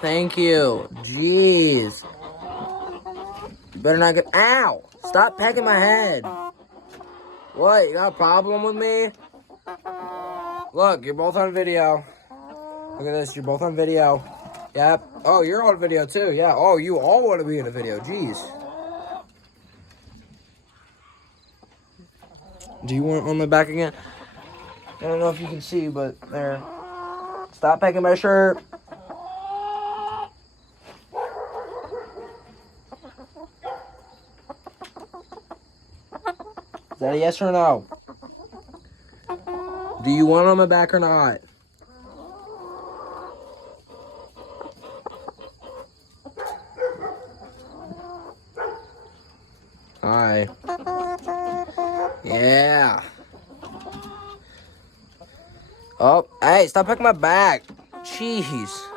Thank you. Jeez. You better not get. Ow! Stop pecking my head. What? You got a problem with me? Look, you're both on video. Look at this. You're both on video. Yep. Oh, you're on video too. Yeah. Oh, you all want to be in a video. Jeez. Do you want on my back again? I don't know if you can see, but there. Stop pecking my shirt. Is that a yes or no? Do you want on my back or not? Hi. Yeah. Oh, hey, stop pecking my back. Jeez.